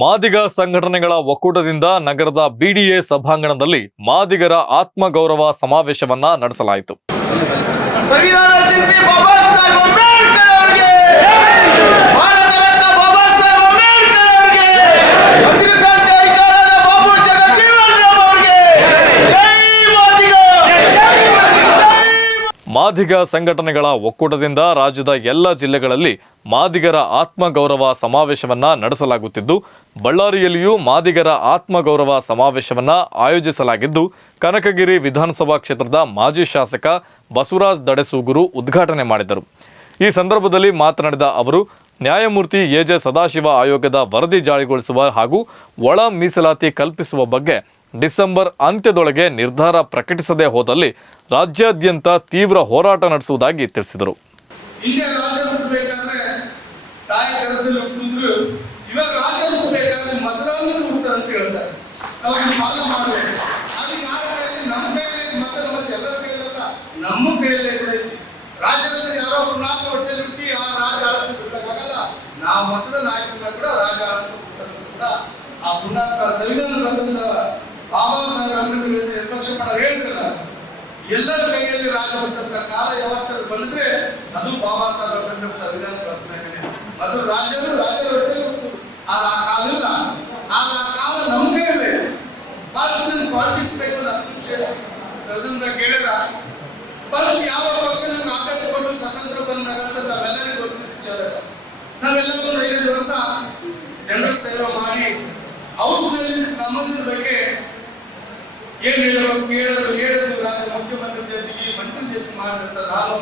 ಮಾದಿಗ ಸಂಘಟನೆಗಳ ಒಕ್ಕೂಟದಿಂದ ನಗರದ ಬಿಡಿಎ ಸಭಾಂಗಣದಲ್ಲಿ ಮಾದಿಗರ ಆತ್ಮಗೌರವ ಸಮಾವೇಶವನ್ನ ನಡೆಸಲಾಯಿತು. ಮಾದಿಗ ಸಂಘಟನೆಗಳ ಒಕ್ಕೂಟದಿಂದ ರಾಜ್ಯದ ಎಲ್ಲ ಜಿಲ್ಲೆಗಳಲ್ಲಿ ಮಾದಿಗರ ಆತ್ಮಗೌರವ ಸಮಾವೇಶವನ್ನ ನಡೆಸಲಾಗುತ್ತಿದ್ದು, ಬಳ್ಳಾರಿಯಲ್ಲಿಯೂ ಮಾದಿಗರ ಆತ್ಮಗೌರವ ಸಮಾವೇಶವನ್ನ ಆಯೋಜಿಸಲಾಗಿದ್ದು, ಕನಕಗಿರಿ ವಿಧಾನಸಭಾ ಕ್ಷೇತ್ರದ ಮಾಜಿ ಶಾಸಕ ಬಸವರಾಜ್ ದಡೆಸೂಗುರು ಉದ್ಘಾಟನೆ ಮಾಡಿದರು. ಈ ಸಂದರ್ಭದಲ್ಲಿ ಮಾತನಾಡಿದ ಅವರು ನ್ಯಾಯಮೂರ್ತಿ ಎಜೆ ಸದಾಶಿವ ಆಯೋಗದ ವರದಿ ಜಾರಿಗೊಳಿಸುವ ಹಾಗೂ ಒಳ ಮೀಸಲಾತಿ ಕಲ್ಪಿಸುವ ಬಗ್ಗೆ ಡಿಸೆಂಬರ್ ಅಂತ್ಯದೊಳಗೆ ನಿರ್ಧಾರ ಪ್ರಕಟಿಸದೇ ಹೋದಲ್ಲಿ ರಾಜ್ಯಾದ್ಯಂತ ತೀವ್ರ ಹೋರಾಟ ನಡೆಸುವುದಾಗಿ ತಿಳಿಸಿದರು. ನಮ್ಮ ಕೈಯಲ್ಲಿ ಕೂಡ ಐತಿ. ರಾಜ್ಯದಲ್ಲಿ ಯಾರೋ ಪುನಾಥ ಹೊಟ್ಟೆಲಿ ಹುಟ್ಟಿ ಆ ನಾವು ಮತದ ನಾಯಕರನ್ನ ಕೂಡ ರಾಜ ಕೂಡ ಆ ಪುನಾಥ ಸಂವಿಧಾನ ಬಂದಂತ ಬಾಬಾ ಸಾಹೇಬ್ ಅಂಬೇಡ್ಕರ್ ನಿರ್ಪಕ್ಷ ಪಡ ಹೇಳಿದ್ರಲ್ಲ, ಎಲ್ಲರ ಕೈಯಲ್ಲಿ ರಾಜ ಬಂದಂತ ಕಾಲ ಯಾವತ್ತಾದ್ರು ಬಂದ್ರೆ ಅದು ಬಾಬಾ ಸಾಹೇಬ್ ಅಂಬೇಡ್ಕರ್ ಸಂವಿಧಾನ ಬರ್ಬೇಕಾಗಿದೆ ಅದು ಹೊಟ್ಟೆಲಿ ಹುಟ್ಟುದು ಆದ್ರೆ ಆ ಕಾಲ ಇಲ್ಲ. ಆ ಕಾಲ ನಮ್ಮ ಕೈಯಲ್ಲೇ ಪಾಲಿಟಿಕ್ಸ್ ಬೇಕು ಅಂತ ಹತ್ತು ನಿಮಿಷ ಏನ್ ಹೇಳಬೇಕು ಹೇಳಲು ಹೇಳಲು ರಾಜ್ಯ ಮುಖ್ಯಮಂತ್ರಿ ಜೊತೆಗೆ ಮಾಡಿದಂತ ನಾನು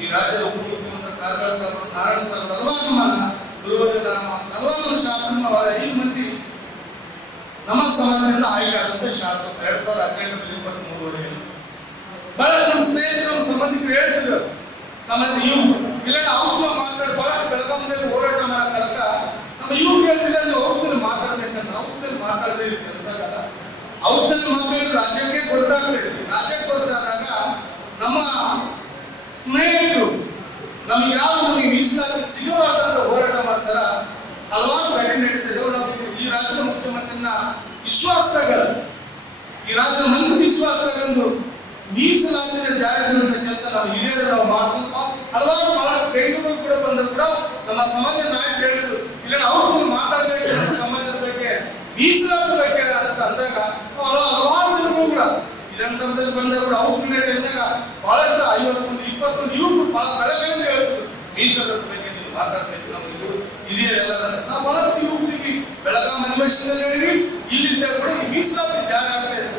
ಈ ರಾಜ್ಯದ ಉಪ ಮುಖ್ಯಮಂತ್ರಿ ಕಾರವಾರ ಸಾಹೇಬರು ನಾರಾಯಣ ಸಾಹೇಬರು ಹಲವಾರು ದುರ್ಯೋಧನ ಹಲವಾರು ಶಾಸನ ಐದು ಮಂದಿ ನಮ್ಮ ಸಮಾಜದಿಂದ ಆಯ್ಕೆ ಆದಂತ ಶಾಸಕರು. ಎರಡ್ ಸಾವಿರದ ಹದಿನೆಂಟರಲ್ಲಿ ಇಪ್ಪತ್ತ್ ಮೂರುವರೆಗೆ ಬಹಳ ನಮ್ಮ ಸ್ನೇಹಿತರು, ನಮ್ಮ ಇವು ಇಲ್ಲ ಔಷಧ ಮಾತಾಡಿ, ಬಹಳ ಹೋರಾಟ ಮಾಡಕ್ಕ ನಮ್ಮ ಇವು ಕೇಳ್ತಿಲ್ಲ ಔಷಧದಲ್ಲಿ ಮಾತಾಡ್ಬೇಕಂತ. ಮಾತಾಡದೇ ಕೆಲಸ ಆಗಲ್ಲ ಔಷಧದಲ್ಲಿ ಮಾತಾಡಿದ್ರೆ ರಾಜ್ಯಕ್ಕೆ ಗೊತ್ತಾಗ್ತದೆ ರಾಜ್ಯಕ್ಕೆ ಗೊತ್ತಾದಾಗ ನಮ್ಮ ಸ್ನೇಹಿತರು ನಮ್ಗೆ ಯಾವ ನಮಗೆ ಮೀಸಲಾತಿ ಸಿಗಬಾರ್ದಂತ ಹೋರಾಟ ಮಾಡ್ತಾರ ಹಲವಾರು ಘಟನೆ ನಡೀತದೆ ನಾವು ಈ ರಾಜ್ಯದ ಮುಖ್ಯಮಂತ್ರಿನ ವಿಶ್ವಾಸದಾಗ ಈ ರಾಜ್ಯದ ಮಂದಿ ವಿಶ್ವಾಸ ತಗೊಂಡು ಮೀಸಲಾತಿಗೆ ಜಾರಿ ಕೆಲಸ ನಾವು ಹಿರಿಯರು ನಾವು ಮಾಡ್ಬೋದು ಹಲವಾರು ಬೆಂಗಳೂರು ಕೂಡ ಬಂದ್ರು ಕೂಡ ನಮ್ಮ ಸಮಾಜ ನಾಯಕ ಹೇಳಿದ್ರು ಇಲ್ಲ ಅವ್ರು ಮಾತಾಡಬೇಕು ನಮ್ಮ ಸಮಾಜದ ಬಗ್ಗೆ ಮೀಸಲಾತಿ ಬಗ್ಗೆ ಅಂತ ಅಂದಾಗ ಹಲವಾರು ಜನರು ಕೂಡ ವಿಧಾನಸಭೆಯಲ್ಲಿ ಬಂದಾಗ ಕೂಡ ಹೌಸ್ ಮಿನಿಟ್ ಇದ್ದಾಗ ಬಹಳಷ್ಟು ಐವತ್ತೊಂದು ಇಪ್ಪತ್ತೊಂದು ಯುವಕರು ಬಹಳ ಬೆಳಗ್ಗೆ ಹೇಳ್ತಿದ್ರು ಮೀಸಲಾತಿ ಬಗ್ಗೆ ನೀವು ಮಾತಾಡ್ಬೇಕು ನಮ್ಮ ಇವರು ಹಿರಿಯರೆಲ್ಲ ಸಂಘಟನೆಗಳು ಇಲ್ಲಿಂದ ಕೂಡ ಮೀಸಲಾತಿ ಜಾಗ ಆಗ್ತಾ ಇದೆ